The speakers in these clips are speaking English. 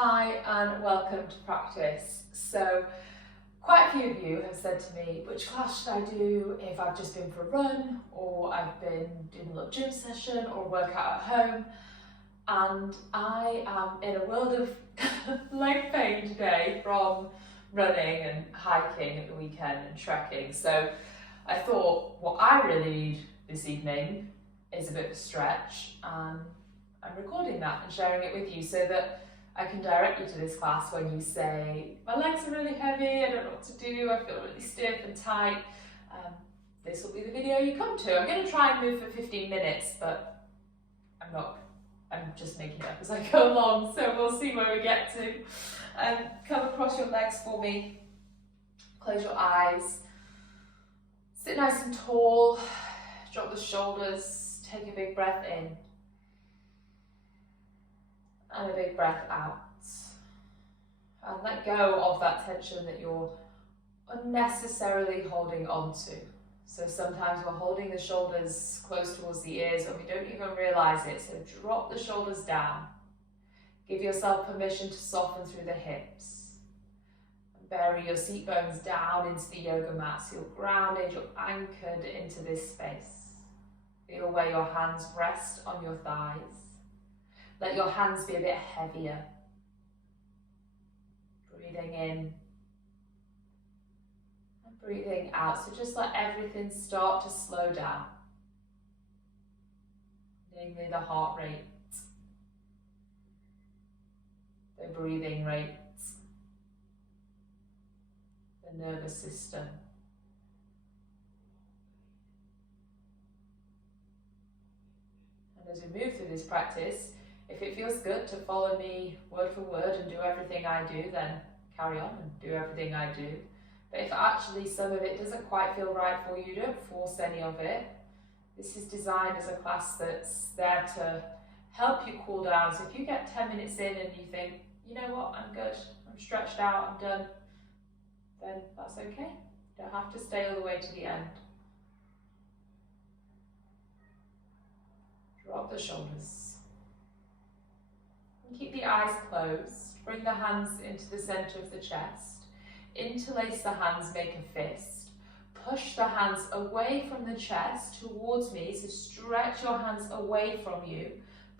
Hi and welcome to practice. So quite a few of you have said to me, which class should I do if I've just been for a run or I've been doing a little gym session or workout at home, and I am in a world of leg pain today from running and hiking at the weekend and trekking. So I thought what I really need this evening is a bit of a stretch, and I'm recording that and sharing it with you so that I can direct you to this class when you say, my legs are really heavy, I don't know what to do, I feel really stiff and tight. This will be the video you come to. I'm going to try and move for 15 minutes, but I'm just making it up as I go along, so we'll see where we get to. Come across your legs for me, close your eyes, sit nice and tall, drop the shoulders, take a big breath in. And a big breath out. And let go of that tension that you're unnecessarily holding on to. So sometimes we're holding the shoulders close towards the ears and we don't even realize it. So drop the shoulders down. Give yourself permission to soften through the hips. And bury your seat bones down into the yoga mat so you're grounded, you're anchored into this space. Feel where your hands rest on your thighs. Let your hands be a bit heavier. Breathing in and breathing out. So just let everything start to slow down. Namely the heart rate, the breathing rate, the nervous system. And as we move through this practice, if it feels good to follow me word for word and do everything I do, then carry on and do everything I do. But if actually some of it doesn't quite feel right for you, don't force any of it. This is designed as a class that's there to help you cool down. So if you get 10 minutes in and you think, you know what, I'm good, I'm stretched out, I'm done, then that's okay. You don't have to stay all the way to the end. Drop the shoulders. Keep the eyes closed, bring the hands into the center of the chest, interlace the hands, make a fist, push the hands away from the chest towards me, so stretch your hands away from you,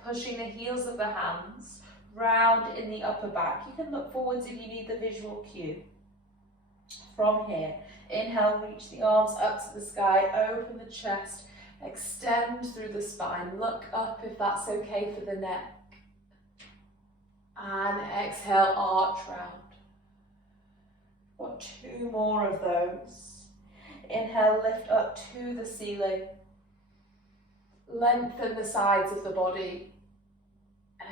pushing the heels of the hands round in the upper back. You can look forwards if you need the visual cue. From here, inhale, reach the arms up to the sky, open the chest, extend through the spine, look up if that's okay for the neck. And exhale, arch round. Got 2 more of those. Inhale, lift up to the ceiling. Lengthen the sides of the body.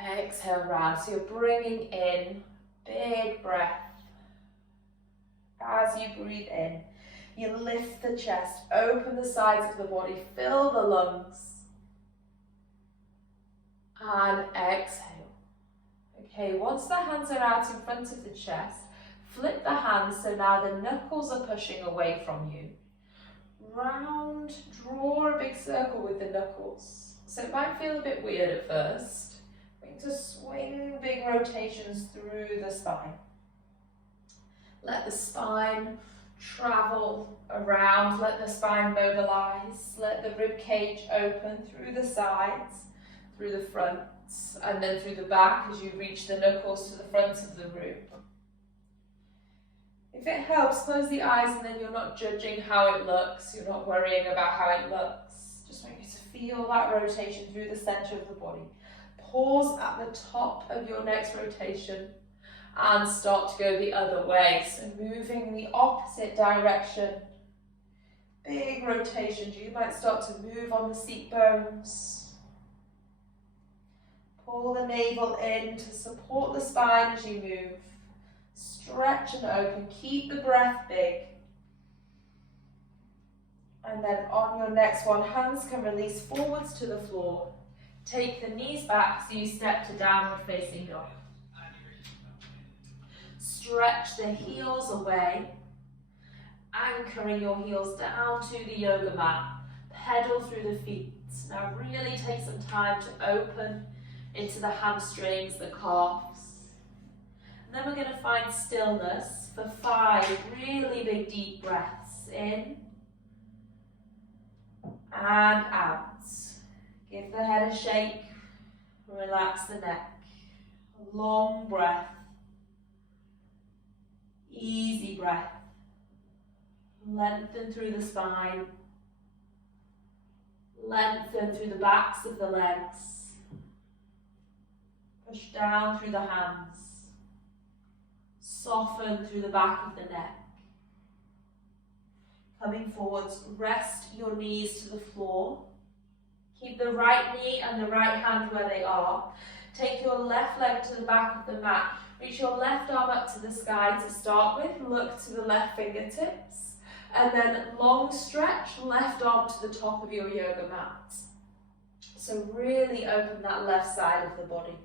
Exhale, round. So you're bringing in big breath. As you breathe in, you lift the chest, open the sides of the body, fill the lungs. And exhale. Okay, once the hands are out in front of the chest, flip the hands so now the knuckles are pushing away from you. Round, draw a big circle with the knuckles. So it might feel a bit weird at first. Going to swing big rotations through the spine. Let the spine travel around, let the spine mobilize, let the rib cage open through the sides, through the front, and then through the back as you reach the knuckles to the front of the room. If it helps, close the eyes and then you're not judging how it looks, you're not worrying about how it looks. Just want you to feel that rotation through the center of the body. Pause at the top of your next rotation and start to go the other way. So moving the opposite direction. Big rotations. You might start to move on the seat bones. Pull the navel in to support the spine as you move. Stretch and open. Keep the breath big. And then on your next one, hands can release forwards to the floor. Take the knees back so you step to downward facing dog. Stretch the heels away. Anchoring your heels down to the yoga mat. Pedal through the feet. Now really take some time to open into the hamstrings, the calves. And then we're going to find stillness for 5 really big deep breaths in and out. Give the head a shake, relax the neck. A long breath, easy breath. Lengthen through the spine, lengthen through the backs of the legs. Push down through the hands. Soften through the back of the neck. Coming forwards, rest your knees to the floor. Keep the right knee and the right hand where they are. Take your left leg to the back of the mat. Reach your left arm up to the sky to start with. Look to the left fingertips. And then long stretch, left arm to the top of your yoga mat. So really open that left side of the body.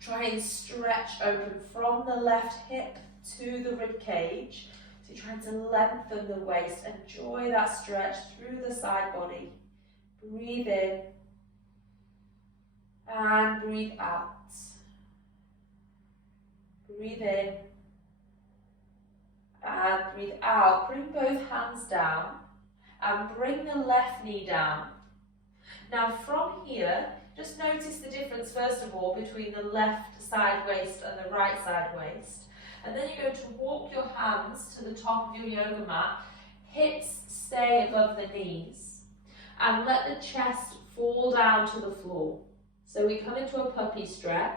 Try and stretch open from the left hip to the rib cage. So you're trying to lengthen the waist. Enjoy that stretch through the side body. Breathe in and breathe out. Breathe in and breathe out. Bring both hands down and bring the left knee down. Now from here, just notice the difference first of all between the left side waist and the right side waist. And then you're going to walk your hands to the top of your yoga mat. Hips stay above the knees. And let the chest fall down to the floor. So we come into a puppy stretch.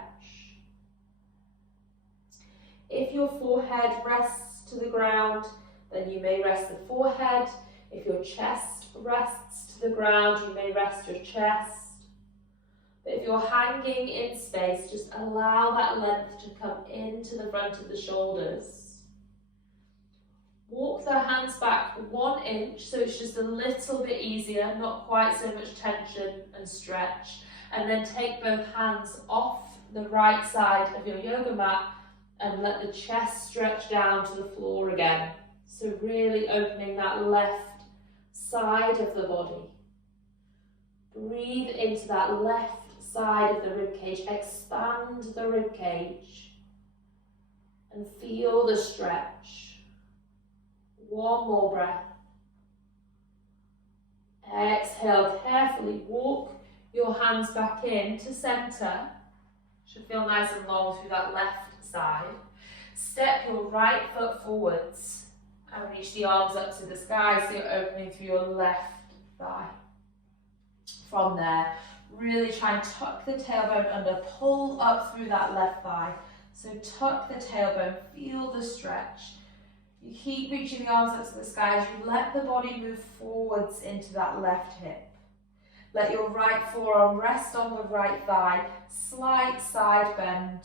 If your forehead rests to the ground, then you may rest the forehead. If your chest rests to the ground, you may rest your chest. But if you're hanging in space, just allow that length to come into the front of the shoulders. Walk the hands back 1 inch, so it's just a little bit easier, not quite so much tension and stretch. And then take both hands off the right side of your yoga mat and let the chest stretch down to the floor again. So really opening that left side of the body. Breathe into that left side of the ribcage. Expand the ribcage and feel the stretch. 1 more breath. Exhale, carefully walk your hands back in to center. Should feel nice and long through that left side. Step your right foot forwards and reach the arms up to the sky so you're opening through your left thigh. From there, really try and tuck the tailbone under, pull up through that left thigh. So tuck the tailbone, feel the stretch. You keep reaching the arms up to the sky as you let the body move forwards into that left hip. Let your right forearm rest on the right thigh, slight side bend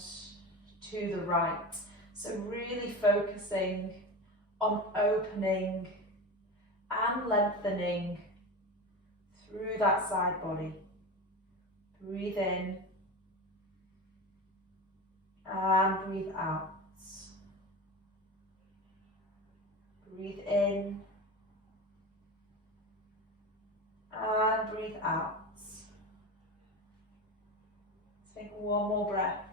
to the right. So really focusing on opening and lengthening through that side body. Breathe in and breathe out. Breathe in and breathe out. Let's take 1 more breath.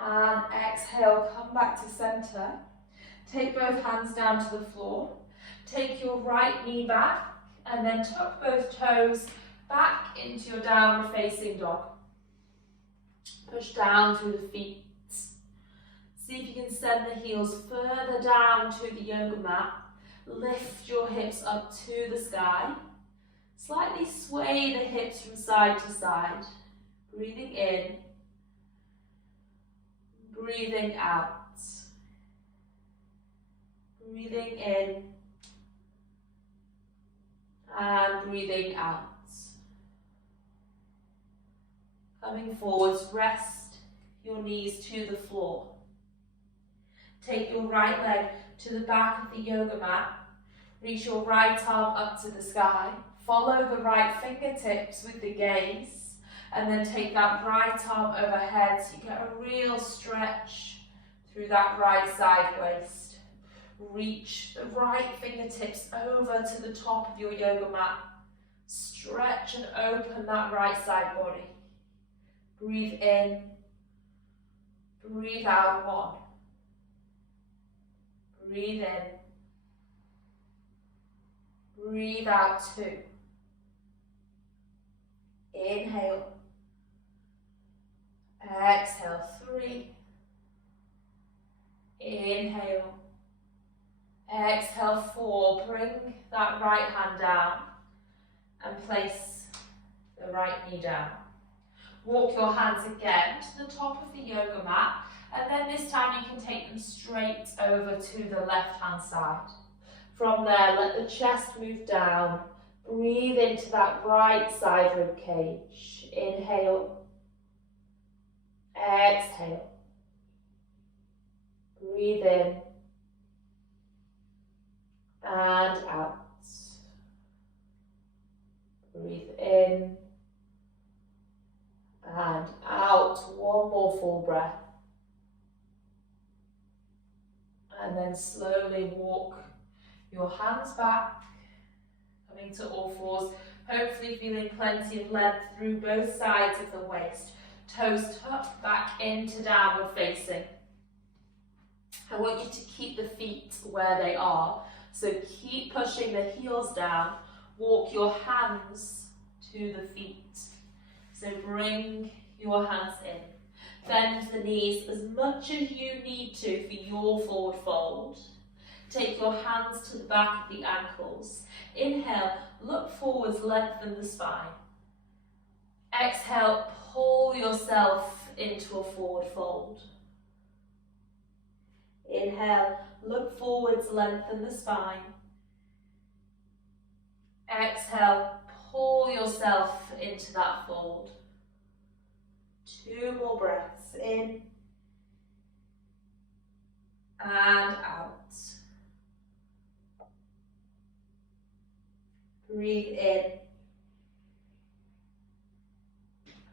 And exhale, come back to center. Take both hands down to the floor. Take your right knee back and then tuck both toes back into your downward facing dog. Push down through the feet. See if you can send the heels further down to the yoga mat. Lift your hips up to the sky. Slightly sway the hips from side to side. Breathing in. Breathing out. Breathing in. And breathing out. Coming forwards, rest your knees to the floor. Take your right leg to the back of the yoga mat. Reach your right arm up to the sky. Follow the right fingertips with the gaze. And then take that right arm overhead so you get a real stretch through that right side waist. Reach the right fingertips over to the top of your yoga mat. Stretch and open that right side body. Breathe in. Breathe out 1. Breathe in. Breathe out 2. Inhale. Exhale 3. Inhale. Exhale 4. Bring that right hand down and place the right knee down. Walk your hands again to the top of the yoga mat, and then this time you can take them straight over to the left hand side. From there, let the chest move down. Breathe into that right side rib cage. Inhale. Exhale. Breathe in and out. Breathe in and out. One more full breath. And then slowly walk your hands back, coming to all fours, hopefully feeling plenty of length through both sides of the waist. Toes tucked back into downward facing. I want you to keep the feet where they are. So keep pushing the heels down. Walk your hands to the feet. So bring your hands in. Bend the knees as much as you need to for your forward fold. Take your hands to the back of the ankles. Inhale, look forwards, lengthen the spine. Exhale, pull yourself into a forward fold. Inhale, look forwards, lengthen the spine. Exhale, pull yourself into that fold. 2 more breaths in and out. Breathe in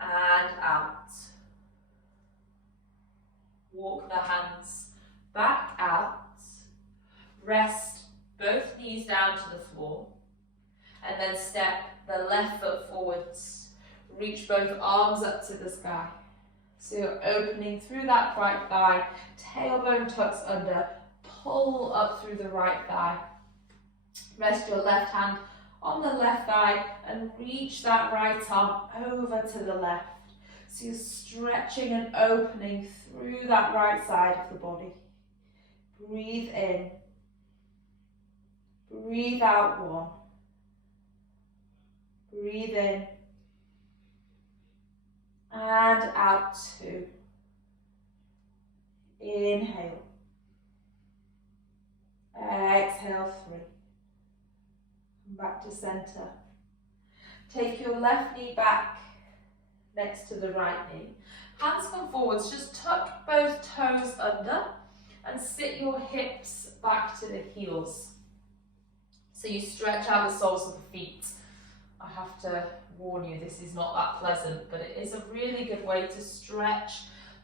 and out. Walk the hands back out. Rest both knees down to the floor. And then step the left foot forwards. Reach both arms up to the sky. So you're opening through that right thigh. Tailbone tucks under. Pull up through the right thigh. Rest your left hand on the left thigh and reach that right arm over to the left. So you're stretching and opening through that right side of the body. Breathe in. Breathe out 1. Breathe in. And out 2. Inhale. Exhale 3. Come back to center. Take your left knee back next to the right knee. Hands come forwards, just tuck both toes under and sit your hips back to the heels. So you stretch out the soles of the feet. I have to warn you, this is not that pleasant, but it is a really good way to stretch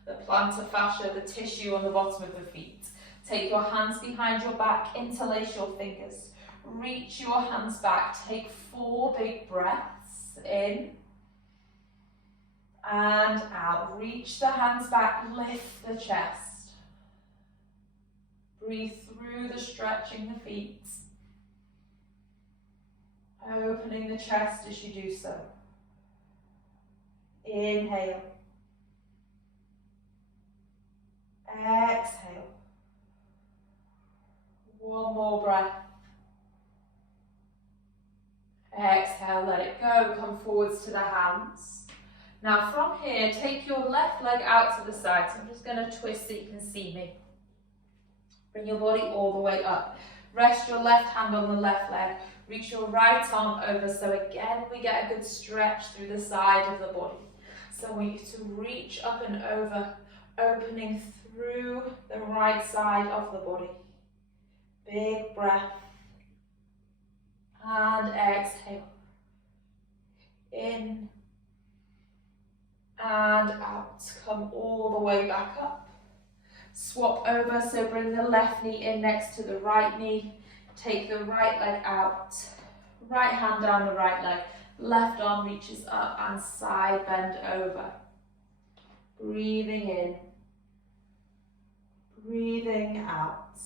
the plantar fascia, the tissue on the bottom of the feet. Take your hands behind your back, interlace your fingers. Reach your hands back, take 4 big breaths in and out. Reach the hands back, lift the chest. Breathe through the stretching the feet. Opening the chest as you do so. Inhale. Exhale. 1 more breath. Exhale, let it go. Come forwards to the hands. Now from here, take your left leg out to the side. So I'm just going to twist so you can see me. Bring your body all the way up. Rest your left hand on the left leg. Reach your right arm over. So again, we get a good stretch through the side of the body. So I want you to reach up and over, opening through the right side of the body. Big breath. And exhale. In and out. Come all the way back up. Swap over, so bring the left knee in next to the right knee. Take the right leg out. Right hand down the right leg. Left arm reaches up and side bend over. Breathing in Breathing out.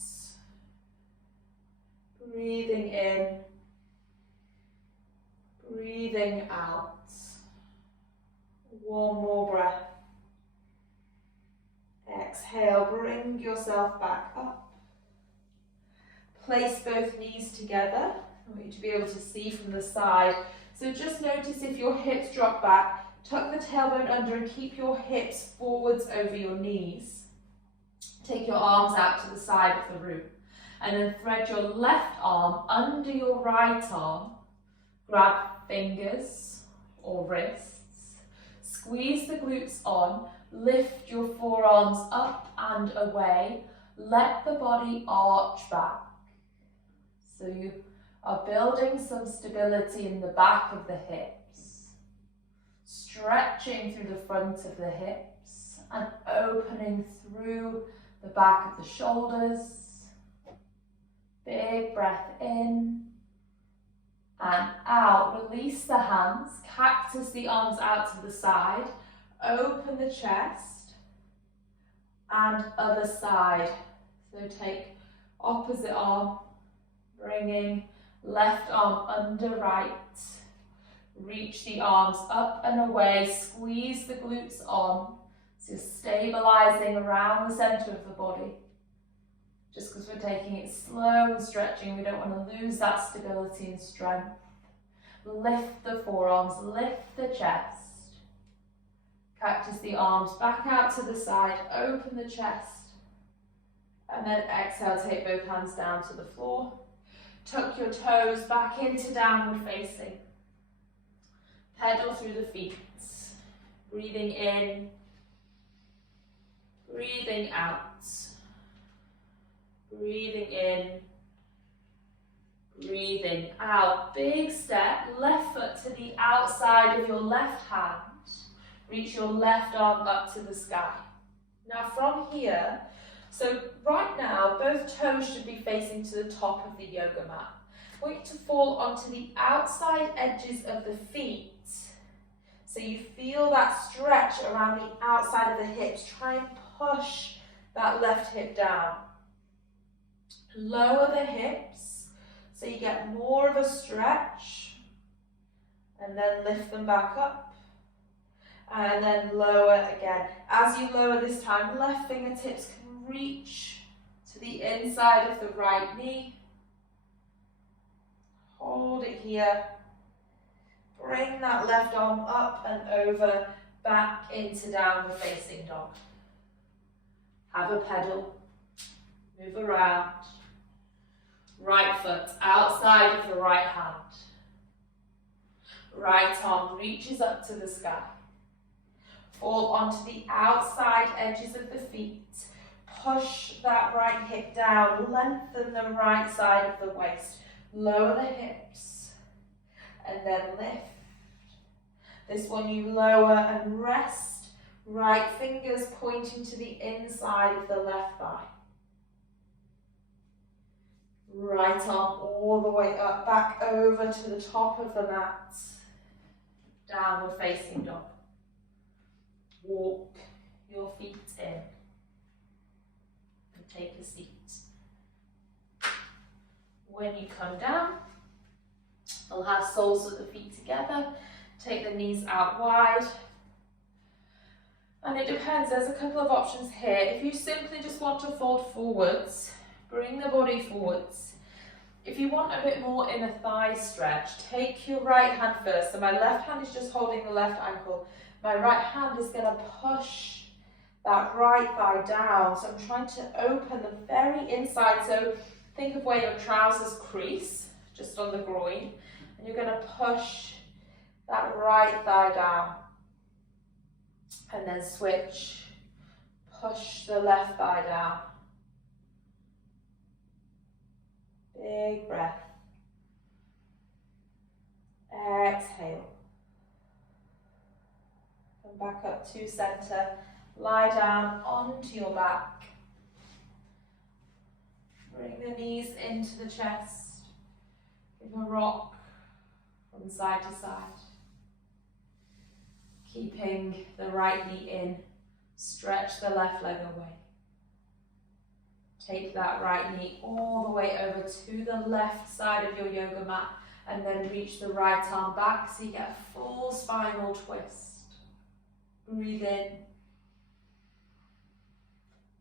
Breathing in. Breathing out. One more breath. Exhale, bring yourself back up. Place both knees together. I want you to be able to see from the side. So just notice if your hips drop back, tuck the tailbone under and keep your hips forwards over your knees. Take your arms out to the side of the room and then thread your left arm under your right arm. Grab fingers or wrists. Squeeze the glutes on. Lift your forearms up and away. Let the body arch back. So you are building some stability in the back of the hips. Stretching through the front of the hips and opening through the back of the shoulders. Big breath in and out. Release the hands. Cactus the arms out to the side. Open the chest and other side. So take opposite arm, bringing left arm under right. Reach the arms up and away. Squeeze the glutes on. So you're stabilizing around the center of the body. Just because we're taking it slow and stretching, we don't want to lose that stability and strength. Lift the forearms, lift the chest. Cactus the arms back out to the side, open the chest. And then exhale, take both hands down to the floor. Tuck your toes back into downward facing. Pedal through the feet. Breathing in, breathing out. Breathing in, breathing out. Big step, left foot to the outside of your left hand. Reach your left arm up to the sky. Now from here, so right now, both toes should be facing to the top of the yoga mat. I want you to fall onto the outside edges of the feet. So you feel that stretch around the outside of the hips. Try and push that left hip down. Lower the hips so you get more of a stretch. And then lift them back up. And then lower again. As you lower this time, left fingertips can reach to the inside of the right knee. Hold it here. Bring that left arm up and over, back into downward facing dog. Have a pedal. Move around. Right foot outside of the right hand. Right arm reaches up to the sky. Fall onto the outside edges of the feet. Push that right hip down. Lengthen the right side of the waist. Lower the hips. And then lift. This one you lower and rest. Right fingers pointing to the inside of the left thigh. Right arm all the way up, back over to the top of the mat. Downward facing dog. Walk your feet in. And take a seat. When you come down, we'll have soles of the feet together. Take the knees out wide. And it depends, there's a couple of options here. If you simply just want to fold forwards, bring the body forwards. If you want a bit more inner thigh stretch, take your right hand first. So my left hand is just holding the left ankle. My right hand is going to push that right thigh down. So I'm trying to open the very inside. So think of where your trousers crease, just on the groin. And you're going to push that right thigh down. And then switch. Push the left thigh down. Big breath. Exhale. Come back up to center. Lie down onto your back. Bring the knees into the chest. Give a rock from side to side. Keeping the right knee in. Stretch the left leg away. Take that right knee all the way over to the left side of your yoga mat and then reach the right arm back so you get a full spinal twist. Breathe in.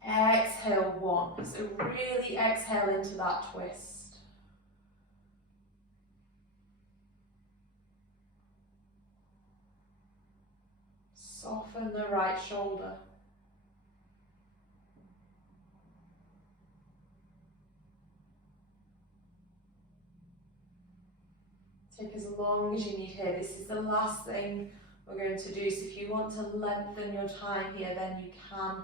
Exhale, one. So really exhale into that twist. Soften the right shoulder. Take as long as you need here. This is the last thing we're going to do. So if you want to lengthen your time here, then you can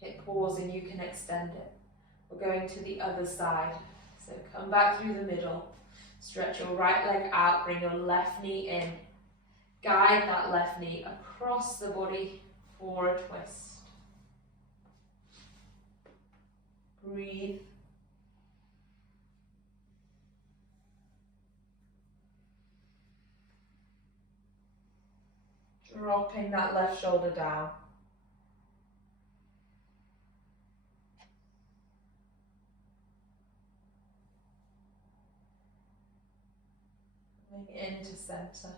hit pause and you can extend it. We're going to the other side. So come back through the middle. Stretch your right leg out. Bring your left knee in. Guide that left knee across the body for a twist. Breathe. Dropping that left shoulder down. Coming into center.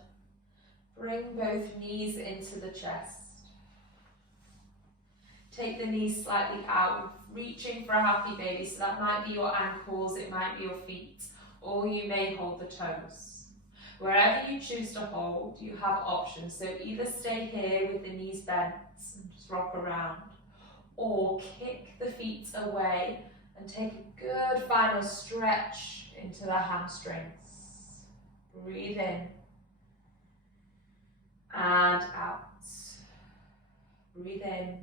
Bring both knees into the chest. Take the knees slightly out, reaching for a happy baby. So that might be your ankles, it might be your feet, or you may hold the toes. Wherever you choose to hold, you have options. So either stay here with the knees bent and just rock around, or kick the feet away and take a good final stretch into the hamstrings. Breathe in and out. Breathe in.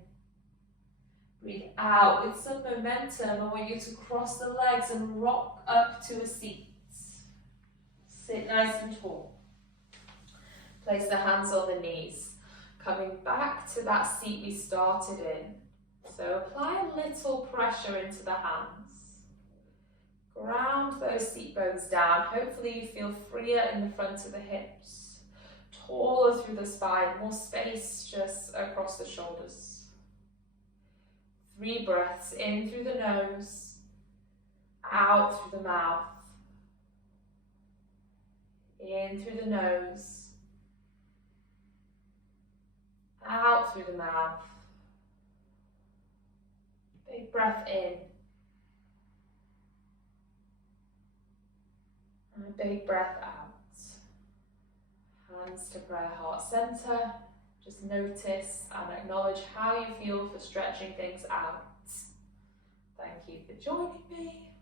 Breathe out. With some momentum, I want you to cross the legs and rock up to a seat. Sit nice and tall. Place the hands on the knees. Coming back to that seat we started in. So apply a little pressure into the hands. Ground those seat bones down. Hopefully you feel freer in the front of the hips. Taller through the spine. More space just across the shoulders. 3 breaths in through the nose. Out through the mouth. In through the nose, out through the mouth. Big breath in. And a big breath out. Hands to prayer heart center. Just notice and acknowledge how you feel for stretching things out. Thank you for joining me.